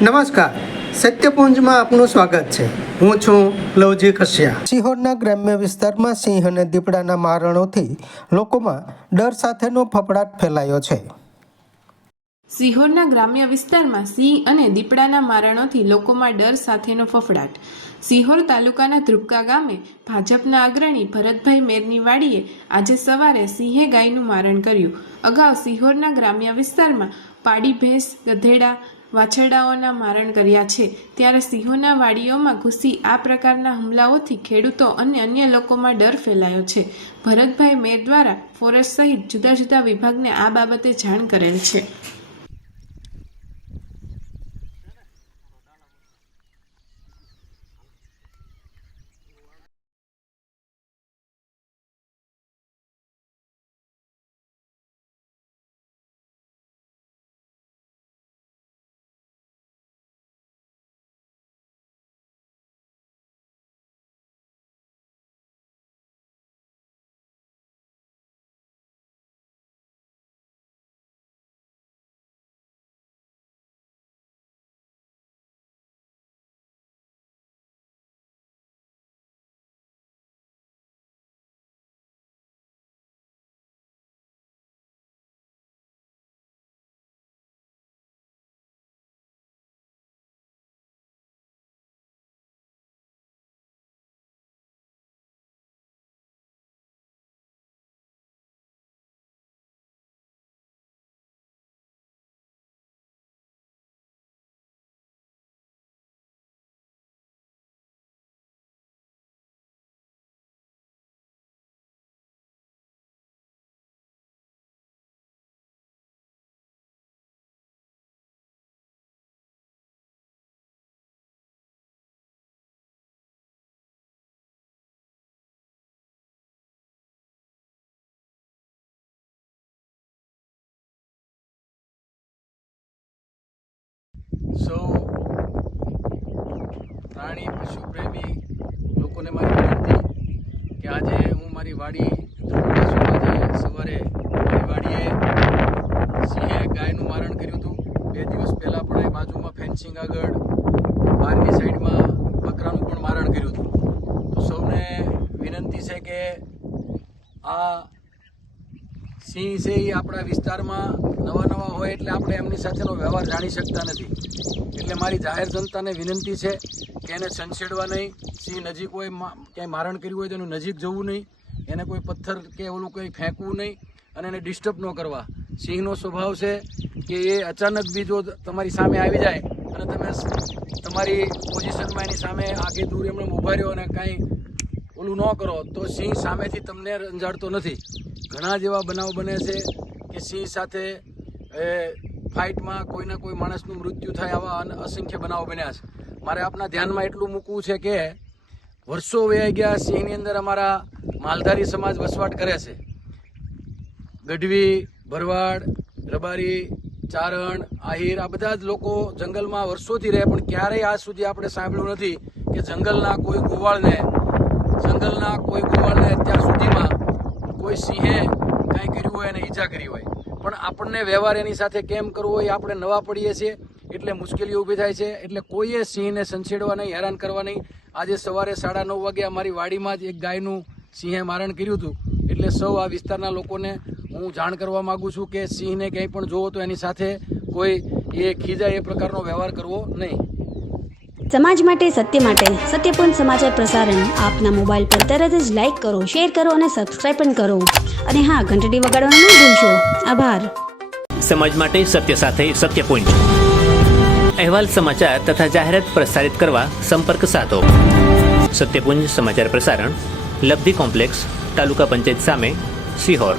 નમસ્કાર, સત્યપુંજમાં આપનું સ્વાગત છે। હું છું લવજી કશ્યા। સિહોરના ગ્રામ્ય વિસ્તારમાં સિંહ અને દીપડાના મારણોથી લોકોમાં ડર સાથેનો ફફડાટ ફેલાયો છે। સિહોરના ગ્રામ્ય વિસ્તારમાં સિંહ અને દીપડાના મારણોથી લોકોમાં ડર સાથેનો ફફડાટ। સિહોર તાલુકાના ધ્રુપકા ગામે ભાજપના અગ્રણી ભરતભાઈ મેરની વાડીએ આજે સવારે સિંહે ગાયનું મારણ કર્યું। અગાઉ સિહોરના ગ્રામ્ય વિસ્તારમાં પાડી ભેંસ, ગધેડા, વાછરડાઓના મારણ કર્યા છે, ત્યારે સિંહોના વાડીઓમાં ઘૂસી આ પ્રકારના હુમલાઓથી ખેડૂતો અને અન્ય લોકોમાં ડર ફેલાયો છે। ભરતભાઈ મેર દ્વારા ફોરેસ્ટ સહિત જુદા જુદા વિભાગને આ બાબતે જાણ કરેલ છે। સૌ પ્રાણી પશુ પ્રેમી લોકોને મારી વિનંતી કે આજે હું મારી વાડી આજે સવારે મારી વાડીએ સિંહે ગાયનું મારણ કર્યું હતું। 2 દિવસ પહેલાં પણ એ બાજુમાં ફેન્સિંગ આગળ બહારની સાઈડમાં બકરાનું પણ મારણ કર્યું હતું। તો સૌને વિનંતી છે કે આ સિંહ છે એ આપણા વિસ્તારમાં નવા હોય એટલે આપણે એમની સાથેનો વ્યવહાર જાણી શકતા નથી, એટલે મારી જાહેર જનતાને વિનંતી છે કે એને છંછેડવા નહીં। સિંહ નજીક હોય, ક્યાંય મારણ કર્યું હોય તો એનું નજીક જવું નહીં, એને કોઈ પથ્થર કે ઓલું કંઈ ફેંકવું નહીં અને એને ડિસ્ટર્બ ન કરવા। સિંહનો સ્વભાવ છે કે એ અચાનક બી જો તમારી સામે આવી જાય અને તમે તમારી પોઝિશનમાં એની સામે આગે દૂર એમણે ઊભા રહ્યો અને કાંઈ ઓલું ન કરો તો સિંહ સામેથી તમને રંજાડતો નથી। ઘણા જેવા બનાવ બને છે કે સિંહ સાથે ફાઇટમાં કોઈના કોઈ માણસનું મૃત્યુ થાય, આવા અસંખ્ય બનાવો બન્યા છે। મારે આપના ધ્યાનમાં એટલું મૂકવું છે કે વર્ષો વયા ગયા, સિંહની અંદર અમારા માલધારી સમાજ વસવાટ કરે છે। ગઢવી, ભરવાડ, રબારી, ચારણ, આહિર આ બધા જ લોકો જંગલમાં વર્ષોથી રહે, પણ ક્યારેય આજ સુધી આપણે સાંભળ્યું નથી કે જંગલના કોઈ ગોવાળને અત્યાર સુધીમાં કોઈ સિંહે કાંઈ કર્યું હોય અને ઈજા કરી હોય। પણ આપણને વ્યવહાર એની સાથે કેમ કરવો એ આપણે નવા પડીએ છીએ એટલે મુશ્કેલીઓ ઊભી થાય છે। એટલે કોઈએ સિંહને સંછેડવા નહીં, હેરાન કરવા નહીં। આજે સવારે 9:30 વાગે અમારી વાડીમાં જ એક ગાયનું સિંહે મારણ કર્યું હતું, એટલે સૌ આ વિસ્તારના લોકોને હું જાણ કરવા માગું છું કે સિંહને ક્યાંય પણ જોવો તો એની સાથે કોઈ એ ખીજાય એ પ્રકારનો વ્યવહાર કરવો નહીં। સમાજ માટે, સત્ય માટે સત્યપુંજ સમાચાર પ્રસારણ આપના મોબાઈલ પર તરત જ લાઈક કરો, શેર કરો અને સબસ્ક્રાઇબ પણ કરો, અને હા, ઘંટડી વગાડવાનું ન ભૂલશો। આભાર। સમાજ માટે સત્ય સાથે સત્યપુંજ અહેવાલ, સમાચાર તથા જાહેરાત પ્રસારિત કરવા સંપર્ક સાધો। સત્યપુંજ સમાચાર પ્રસારણ, લબ્ધિ કોમ્પ્લેક્સ, તાલુકા પંચાયત સામે, સિહોર।